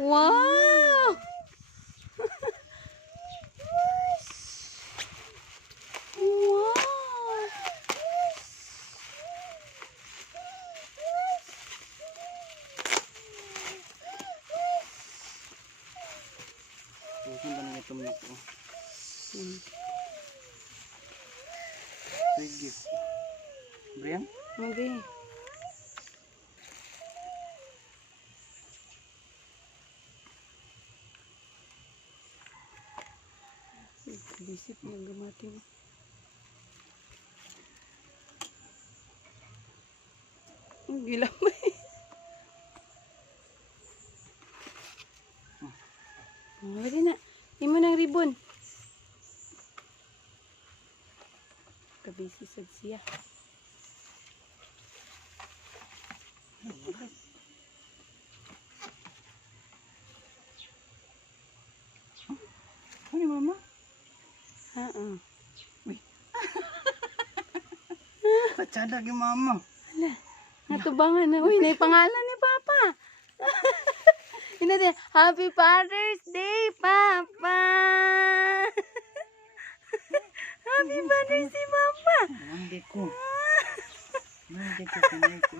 Wow! Saan ba nang itumnak ko? Sige. Brian? Okay. Bisip yung gamati mo. Ang gilam mo eh. Wala na. Imo ng ribbon. Kabisi sad siya. Ano mama? Uy. Patsada kay mama. Hala. Natubangan na. Uy, na pangalan ni Papa. Ina din. Happy Father's Day, Papa. Happy Father's Day, Papa. Hindi ko. Hindi ko.